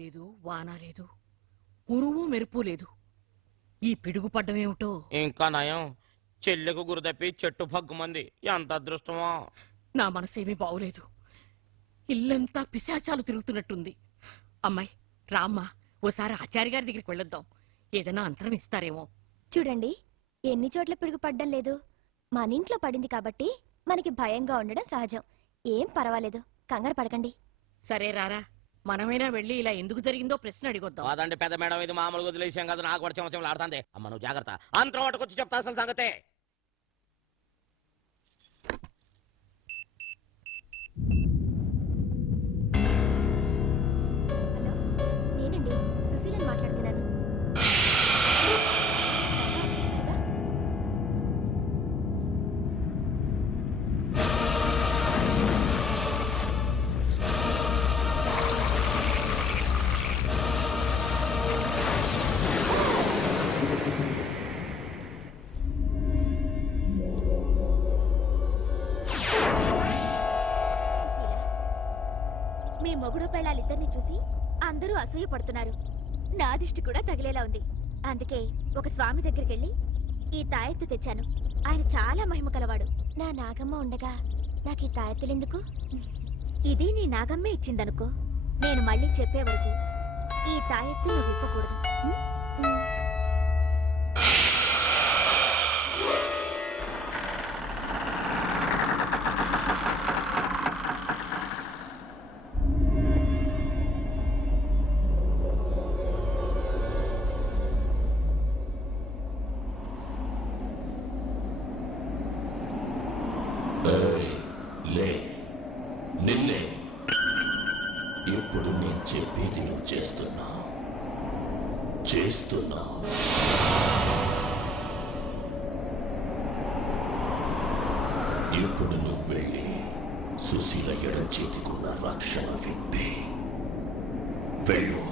లేదు, వాన లేదు, ఉరువు మెరుపు లేదు. ఈ పిడుగు పడ్డమేమిటో. ఇంకా నయం, చెల్లెకు గురుదప్పి చెట్టు భగ్గుమంది. ఎంత అదృష్టమో. నా మనసేమీ బావులేదు. ఇల్లంతా పిశాచాలు తిరుగుతున్నట్టుంది. అమ్మాయి రామ్మా, ఓసారి ఆచార్య గారి దగ్గరికి వెళ్ళొద్దాం. ఏదైనా అంతరం ఇస్తారేమో. చూడండి, ఎన్ని చోట్ల పిడుగు పడ్డం లేదు. మన ఇంట్లో పడింది కాబట్టి మనకి భయంగా ఉండడం సహజం. ఏం పర్వాలేదు, కంగారు పడకండి. సరే రారా, మనమైనా వెళ్ళి ఇలా ఎందుకు జరిగిందో ప్రశ్న అడిగొద్దాం. కాదండి పెద్ద మేడం, ఇది మామూలుగా వదిలేసాం కదా. నాకు కూడా చెమచం ఆడుతుంది. అమ్మ నువ్వు జాగ్రత్త. అంతరం పట్టుకొచ్చి చెప్తా అసలు సంగతే. హలో, నేనండి, సుశీలని మాట్లాడుతున్నాను. మీ మొగుడు పెళ్ళాలిద్దరిని చూసి అందరూ అసూయ పడుతున్నారు. నా దిష్టి కూడా తగిలేలా ఉంది. అందుకే ఒక స్వామి దగ్గరికి వెళ్ళి ఈ తాయెత్తు తెచ్చాను. ఆయన చాలా మహిమ కలవాడు. నా నాగమ్మ ఉండగా నాకు ఈ తాయెత్తులెందుకు? ఇది నీ నాగమ్మే ఇచ్చిందనుకో. నేను మళ్ళీ చెప్పే వరకు ఈ తాయెత్తు నువ్వు విప్పకూడదు. నిన్నే ఇప్పుడు నేను చెప్పేది నువ్వు చేస్తున్నా. ఇప్పుడు నువ్వు వెళ్ళి సుశీల ఎడం చేతికున్న రక్షణ విప్పి వెళ్ళు.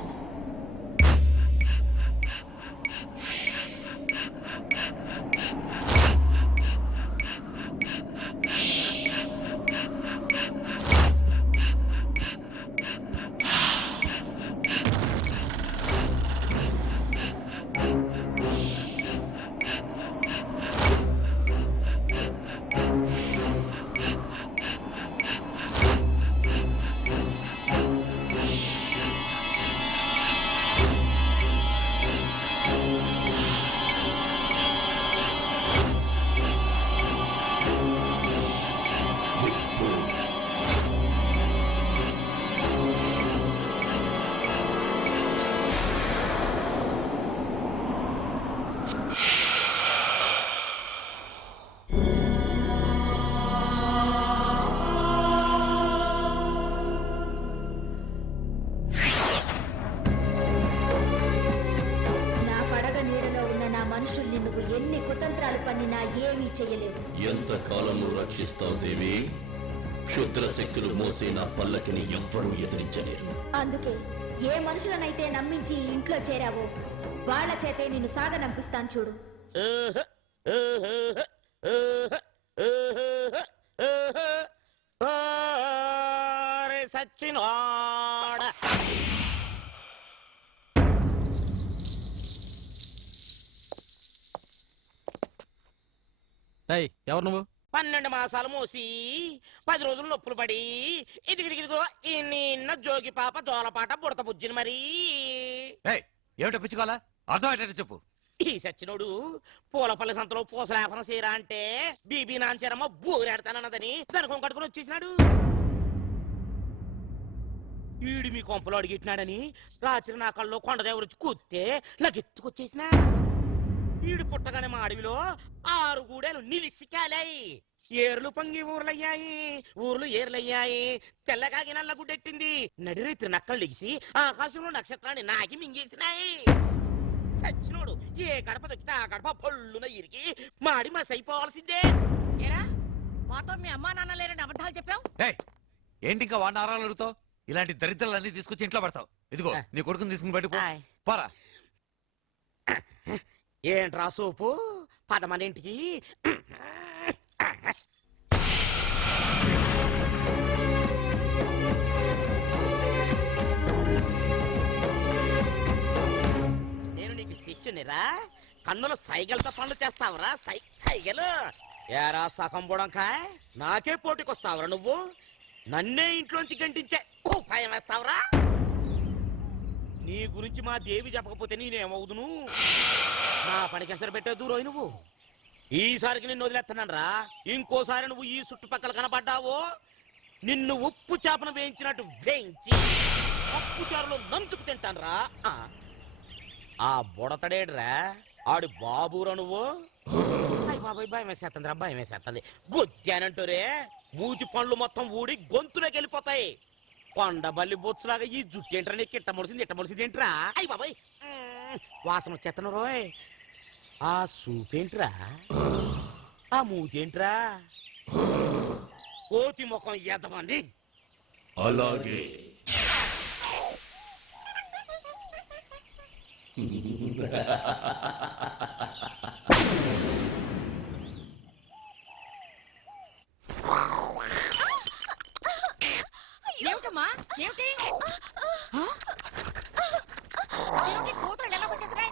ఎంతకాలము రక్షిస్తావు దేవి? క్షుద్ర శక్తులు మోసే నా పల్లకిని ఎవ్వరూ ఎదిరించలేరు. అందుకే ఏ మనుషులనైతే నమ్మించి ఇంట్లో చేరావో వాళ్ళ చేతే నిన్ను సాగనంపిస్తాను చూడు. సచ్చినోడ ఎవరు నువ్వు? 12 మాసాలు మోసి 10 రోజులు నొప్పులు పడి ఇదిగిదిగిదిగో నిన్న జోగి పాప జోలపాట బుడత బుజ్జిని మరి. ఏమిటో పిచ్చుకోవాలా? అర్థమయ్యేటట్టు చెప్పు. ఈ సచ్చినోడు పూలపల్లి సంతలో పూసలేపన చేయరా అంటే బీబీ నాంచారమ్మ బోరెడతానన్నదని దానికి కట్టుకుని వచ్చేసినాడు. ఈడు మీ కొంపలో అడిగిట్టినాడని రాత్రి నా కల్లో కొండదేవుడు వచ్చి కూస్తే లగెత్తుకొచ్చేసినా. ఈడు పుట్టగానే మా అడవిలో 6 గూడెలు నిలిచికాలాయి. ఏర్లు పొంగి ఊర్లయ్యాయి, ఊర్లు ఏర్లయ్యాయి. తెల్లగాగి నల్ల గుడ్డెట్టింది. నడిరేత్రి నక్కలు లెగిసి ఆకాశంలో నక్షత్రాన్ని నాకి మింగేసినాయి. సచ్చినోడు ఏ గడప దొక్కితే ఆ గడప పళ్ళున ఇరికి మాడి మస్ అయిపోవాల్సిందే. ఏరా మాతో మీ అమ్మా నాన్న లేరని అబద్ధాలు చెప్పావు. ఏంటి ఇంకా వాడిని ఆరాలు అడుగుతావు? ఇలాంటి దరిద్రాలన్నీ తీసుకొచ్చి ఇంట్లో పడతావు. ఇదిగో నీ కొడుకుని తీసుకుని బయటకు పోరా. ఏంట్రా సోపు 10 మంది ఇంటికి? కన్నుల సైగలతో పనులు చేస్తావరా సైగలు ఏరా సగం బుడంకాయ నాకే పోటీకొస్తావరా నువ్వు నన్నే ఇంట్లోంచి గంటించే ఉపాయం వేస్తావరా నీ గురించి మా దేవి చెప్పకపోతే నేనేమవుదును నా పనికి ఎసరు పెట్టే దూరం నువ్వు ఈసారికి నిన్ను వదిలేస్తున్నాను రా ఇంకోసారి నువ్వు ఈ చుట్టుపక్కల కనపడ్డావో నిన్ను ఉప్పు చేపను వేయించినట్టు వేయించి పప్పు చారులో నంచుకు తింటాను రా ఆ బుడతడేడ్రా ఆడి బాబురా నువ్వు బాబాయ్ భయం వేసేస్తుందిరా భయం వేసేస్తుంది గుద్దానంటూరే మూతి పండ్లు మొత్తం ఊడి గొంతులోకి వెళ్ళిపోతాయి కొండబల్లి బొత్సులాగా ఈ జుట్టు ఏంట్రా నీకు ఇట్ట ముడిసింది ఏంట్రా అయ్యి బాబాయ్ వాసన వచ్చేస్తాను రోయ్ ఆ సూపేంట్రా ఆ మూతేంట్రా కోతి ముఖం ఎదమంది అలాగే ఏమిటమ్మా ఏమిటి ఏమిటి కూతురు ఎలా వచ్చేసినాయి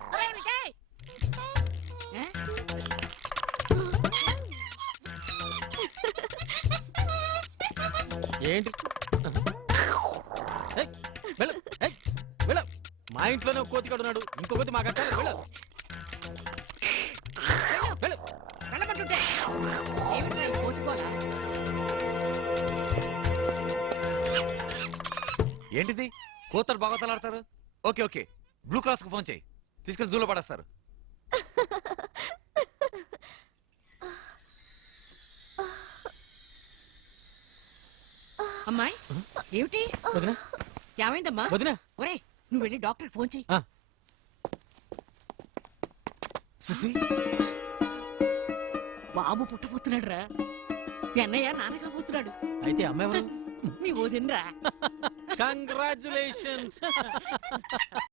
ఏంటి వెళ్ళు వెళ్ళు మా ఇంట్లోనే ఒక కోతి కడున్నాడు ఇంకో కోతి మాకు అట్టాలి వెళ్ళు వెళ్ళు వెళ్ళమంటుంటే ఏమిటి కోతుకోరా ఏంటిది కోతలు బాగోతలాడతారు ఓకే ఓకే బ్లూ క్రాస్ కు ఫోన్ చేయి తీసుకెళ్లి జూలో పడేస్తారు అమ్మాయి ఏమిటి వదినా ఏమైందమ్మా వదినా ఒరే నువ్వు వెళ్ళి డాక్టర్ ఫోన్ చెయ్యి సుసి బాబు పుట్టబోతున్నాడు రా మీ అన్నయ్య నాన్నగా పోతున్నాడు అయితే అమ్మ ఎవరు మీ వదినరా కంగ్రాచులేషన్స్